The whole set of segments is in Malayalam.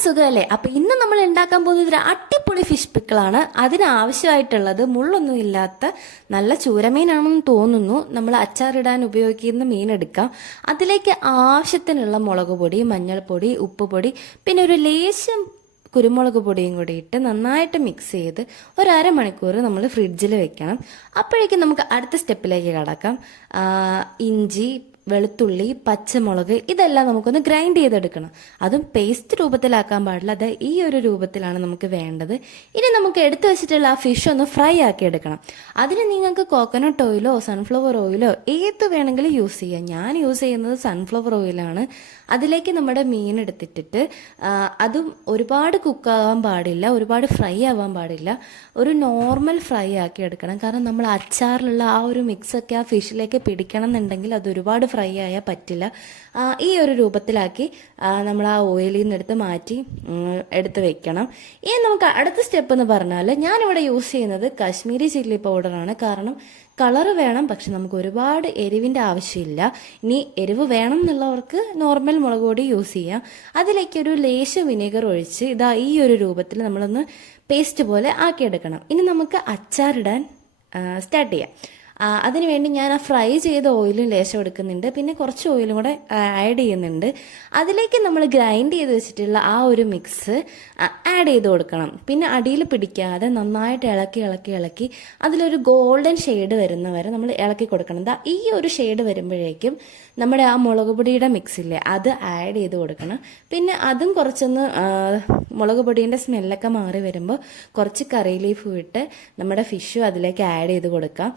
എല്ലാവർക്കും സുഖമല്ലേ? അപ്പൊ ഇന്ന് നമ്മൾ ഉണ്ടാക്കാൻ പോകുന്നത് ഒരു അടിപൊളി ഫിഷ് പിക്കിളാണ്. അതിനാവശ്യമായിട്ടുള്ളത് മുള്ളൊന്നും ഇല്ലാത്ത നല്ല ചൂരമീനാണെന്ന് തോന്നുന്നു. നമ്മൾ അച്ചാറിടാൻ ഉപയോഗിക്കുന്ന മീൻ എടുക്കാം. അതിലേക്ക് ആവശ്യത്തിനുള്ള മുളക് പൊടി, മഞ്ഞൾപ്പൊടി, ഉപ്പുപൊടി, പിന്നെ ഒരു ലേശം കുരുമുളക് പൊടിയും കൂടി ഇട്ട് നന്നായിട്ട് മിക്സ് ചെയ്ത് ഒരു അരമണിക്കൂർ നമ്മൾ ഫ്രിഡ്ജിൽ വെക്കണം. അപ്പോഴേക്കും നമുക്ക് അടുത്ത സ്റ്റെപ്പിലേക്ക് കടക്കാം. ഇഞ്ചി, വെളുത്തുള്ളി, പച്ചമുളക് ഇതെല്ലാം നമുക്കൊന്ന് ഗ്രൈൻഡ് ചെയ്തെടുക്കണം. അതും പേസ്റ്റ് രൂപത്തിലാക്കാൻ പാടില്ല. അത് ഈ ഒരു രൂപത്തിലാണ് നമുക്ക് വേണ്ടത്. ഇനി നമുക്ക് എടുത്തു വെച്ചിട്ടുള്ള ആ ഫിഷ് ഒന്ന് ഫ്രൈ ആക്കി എടുക്കണം. അതിന് നിങ്ങൾക്ക് കോക്കനട്ട് ഓയിലോ സൺഫ്ലവർ ഓയിലോ ഏത് വേണമെങ്കിലും യൂസ് ചെയ്യാം. ഞാൻ യൂസ് ചെയ്യുന്നത് സൺഫ്ലവർ ഓയിലാണ്. അതിലേക്ക് നമ്മുടെ മീൻ എടുത്തിട്ടിട്ട് അതും ഒരുപാട് കുക്കാവാൻ പാടില്ല, ഒരുപാട് ഫ്രൈ ആവാൻ പാടില്ല. ഒരു നോർമൽ ഫ്രൈ ആക്കി എടുക്കണം. കാരണം നമ്മൾ അച്ചാറിലുള്ള ആ ഒരു മിക്സൊക്കെ ആ ഫിഷിലേക്ക് പിടിക്കണം എന്നുണ്ടെങ്കിൽ അത് ഒരുപാട് ഫ്രൈ ആയാൽ പറ്റില്ല. ഈ ഒരു രൂപത്തിലാക്കി നമ്മൾ ആ ഓയിലിൽ നിന്ന് എടുത്ത് മാറ്റി എടുത്ത് വെക്കണം. ഇനി നമുക്ക് അടുത്ത സ്റ്റെപ്പ് എന്ന് പറഞ്ഞാൽ ഞാനിവിടെ യൂസ് ചെയ്യുന്നത് കാശ്മീരി ചില്ലി പൗഡറാണ്. കാരണം കളറ് വേണം, പക്ഷെ നമുക്ക് ഒരുപാട് എരിവിൻ്റെ ആവശ്യമില്ല. ഇനി എരിവ് വേണം എന്നുള്ളവർക്ക് നോർമൽ മുളക് പൊടി യൂസ് ചെയ്യാം. അതിലേക്കൊരു ലേശം വിനീഗർ ഒഴിച്ച് ഇതാ ഈ ഒരു രൂപത്തിൽ നമ്മളൊന്ന് പേസ്റ്റ് പോലെ ആക്കിയെടുക്കണം. ഇനി നമുക്ക് അച്ചാറിടാൻ സ്റ്റാർട്ട് ചെയ്യാം. അതിനുവേണ്ടി ഞാൻ ആ ഫ്രൈ ചെയ്ത ഓയിലും ലേശം എടുക്കുന്നുണ്ട്, പിന്നെ കുറച്ച് ഓയിലും കൂടെ ആഡ് ചെയ്യുന്നുണ്ട്. അതിലേക്ക് നമ്മൾ ഗ്രൈൻഡ് ചെയ്ത് വെച്ചിട്ടുള്ള ആ ഒരു മിക്സ് ആഡ് ചെയ്ത് കൊടുക്കണം. പിന്നെ അടിയിൽ പിടിക്കാതെ നന്നായിട്ട് ഇളക്കി ഇളക്കി ഇളക്കി അതിലൊരു ഗോൾഡൻ ഷെയ്ഡ് വരുന്നവരെ നമ്മൾ ഇളക്കി കൊടുക്കണം. ഈ ഒരു ഷെയ്ഡ് വരുമ്പോഴേക്കും നമ്മുടെ ആ മുളക് പൊടിയുടെ മിക്സില്ലേ അത് ആഡ് ചെയ്ത് കൊടുക്കണം. പിന്നെ അതും കുറച്ചൊന്ന് മുളക് പൊടീൻ്റെ സ്മെല്ലൊക്കെ മാറി വരുമ്പോൾ കുറച്ച് കറി ലീഫ് ഇട്ട് നമ്മുടെ ഫിഷും അതിലേക്ക് ആഡ് ചെയ്ത് കൊടുക്കാം.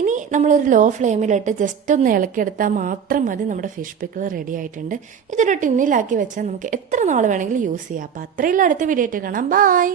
ഇനി നമ്മളൊരു ലോ ഫ്ലെയിമിലിട്ട് ജസ്റ്റ് ഒന്ന് ഇളക്കിയെടുത്താൽ മാത്രം മതി. നമ്മുടെ ഫിഷ് പിക്കിൾ റെഡി ആയിട്ടുണ്ട്. ഇതൊരു ടിന്നിലാക്കി വെച്ചാൽ നമുക്ക് എത്ര നാൾ വേണമെങ്കിലും യൂസ് ചെയ്യാം. അപ്പോൾ അത്രയുള്ള അടുത്ത വീഡിയോ ആയിട്ട് കാണാം. ബൈ.